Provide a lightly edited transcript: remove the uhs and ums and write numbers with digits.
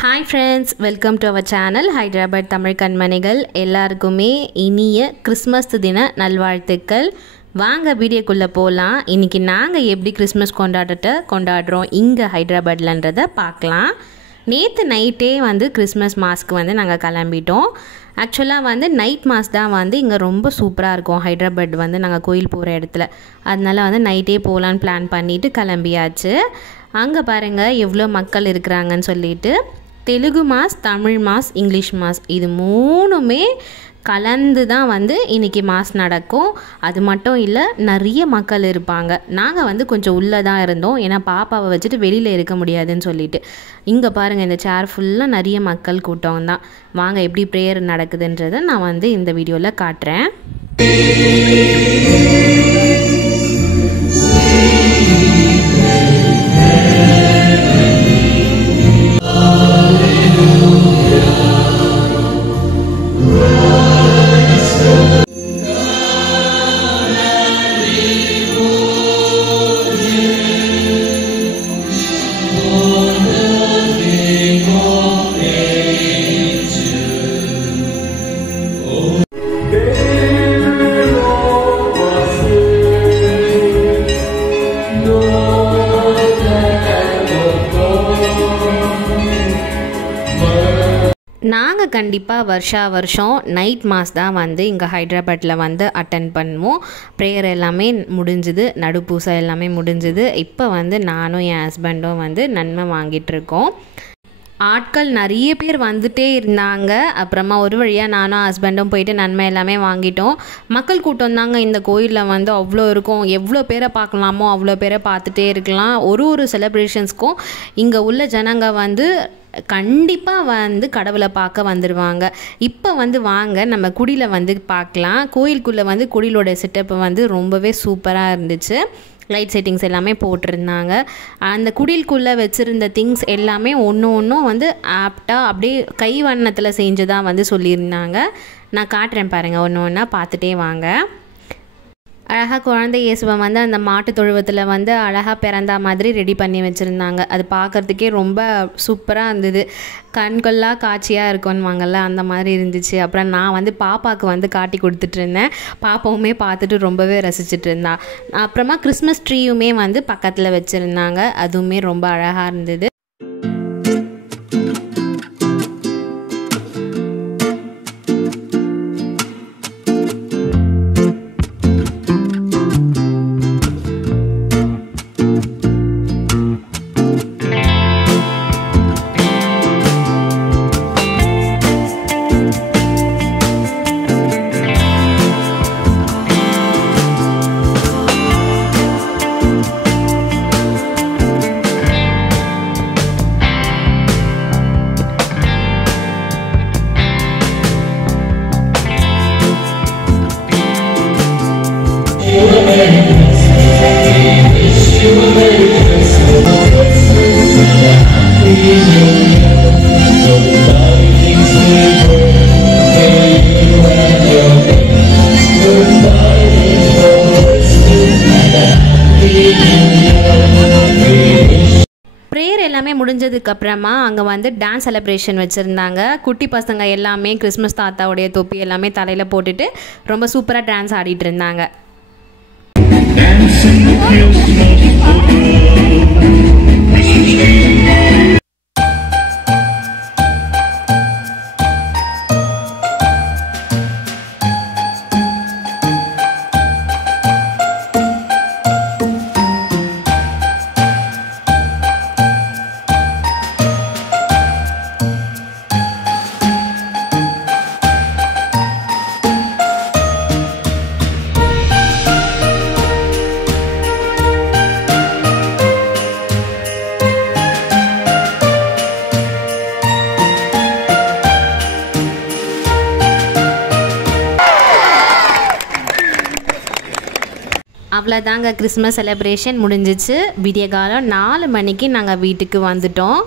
Hi friends, welcome to our channel Hyderabad Tamil Kanmanigal. எல்லாருக்குமே இனிய Christmas தின நல்வாழ்த்துக்கள். வாங்க வீடியோக்குள்ள போலாம். இன்னைக்கு நாங்க எப்படி கிறிஸ்மஸ் கொண்டாடுறோம் இங்க ஹைதராபாத்லன்றத பார்க்கலாம். நேத்து நைட்டே கிறிஸ்மஸ் மாஸ்க்கு நாங்க கிளம்பிட்டோம். ஆக்சுவலாக நைட் மாஸ் தான் இங்கே ரொம்ப சூப்பராக இருக்கும். ஹைதராபாத் நாங்கள் கோயில் போகிற இடத்துல, அதனால நைட்டே போகலான்னு பிளான் பண்ணிவிட்டு கிளம்பியாச்சு. அங்கே பாருங்கள் எவ்வளோ மக்கள் இருக்கிறாங்கன்னு சொல்லிட்டு. Telugu mass, Tamil mass, English mass இது மூணுமே கலந்து தான் இன்றைக்கி மாஸ் நடக்கும். அது மட்டும் இல்லை, நிறைய மக்கள் இருப்பாங்க. நாங்கள் கொஞ்சம் உள்ளே தான் இருந்தோம், ஏன்னா பாப்பாவை வச்சுட்டு வெளியில் இருக்க முடியாதுன்னு சொல்லிட்டு. இங்கே பாருங்கள், இந்த சேர் ஃபுல்லாக நிறைய மக்கள் கூட்டம் தான். வாங்க எப்படி ப்ரேயர் நடக்குதுன்றதை நான் இந்த வீடியோவில் காட்டுறேன். நாங்கள் கண்டிப்பாக வருஷம் நைட் மாஸ் தான் இங்கே ஹைதராபாத்தில் அட்டென்ட் பண்ணுவோம். ப்ரேயர் எல்லாமே முடிஞ்சுது, நடுப்பூசை எல்லாமே முடிஞ்சுது. இப்போ நானும் என் ஹஸ்பண்டும் நன்மை வாங்கிட்டுருக்கோம். ஆட்கள் நிறைய பேர் வந்துட்டே இருந்தாங்க. அப்புறமா ஒரு வழியாக நானும் ஹஸ்பண்டும் போயிட்டு நன்மை எல்லாமே வாங்கிட்டோம். மக்கள் கூட்டம் தாங்க இந்த கோயிலில் அவ்வளோ இருக்கும். எவ்வளோ பேரை பார்க்கலாமோ அவ்வளோ பேரை பார்த்துட்டே இருக்கலாம். ஒரு செலிப்ரேஷன்ஸ்க்கும் இங்கே உள்ள ஜனங்க கண்டிப்பாக கடவுளை பார்க்க வந்துடுவாங்க. இப்போ வாங்க நம்ம குடியில் பார்க்கலாம். கோயிலுக்குள்ளே குடிலோட செட்டப்பு ரொம்பவே சூப்பராக இருந்துச்சு. லைட் செட்டிங்ஸ் எல்லாமே போட்டிருந்தாங்க. அந்த குடிலுக்குள்ளே வச்சுருந்த திங்ஸ் எல்லாமே ஒன்றும் ஆப்டாக அப்படியே கை வண்ணத்தில் செஞ்சுதான் சொல்லியிருந்தாங்க. நான் காட்டுறேன் பாருங்கள், ஒன்று ஒன்றா பார்த்துட்டே வாங்க. அழகாக குழந்தை இயேசுவை அந்த மாட்டு தொழுவத்தில் அழகாக பிறந்தா மாதிரி ரெடி பண்ணி வச்சுருந்தாங்க. அது பார்க்குறதுக்கே ரொம்ப சூப்பராக இருந்தது. கண்கொள்ளா காட்சியாக இருக்கும்னுவாங்கல்ல, அந்த மாதிரி இருந்துச்சு. அப்புறம் நான் பாப்பாவுக்கு காட்டி கொடுத்துட்டு இருந்தேன். பாப்பாவுமே பார்த்துட்டு ரொம்பவே ரசிச்சுட்டு இருந்தா. அப்புறமா கிறிஸ்மஸ் ட்ரீயுமே பக்கத்தில் வச்சுருந்தாங்க. அதுவுமே ரொம்ப அழகாக இருந்தது. ப்ரேயர் எல்லாமே முடிஞ்சதுக்கு அப்புறமா அங்கே டான்ஸ் செலிப்ரேஷன் வச்சுருந்தாங்க. குட்டி பசங்க எல்லாமே கிறிஸ்மஸ் தாத்தாவுடைய தொப்பி எல்லாமே தலையில் போட்டுட்டு ரொம்ப சூப்பராக டான்ஸ் ஆடிட்டு இருந்தாங்க. அவ்வளோதாங்க, கிறிஸ்மஸ் செலிப்ரேஷன் முடிஞ்சிச்சு. விடிய காலம் 4 மணிக்கு நாங்கள் வீட்டுக்கு வந்துட்டோம்.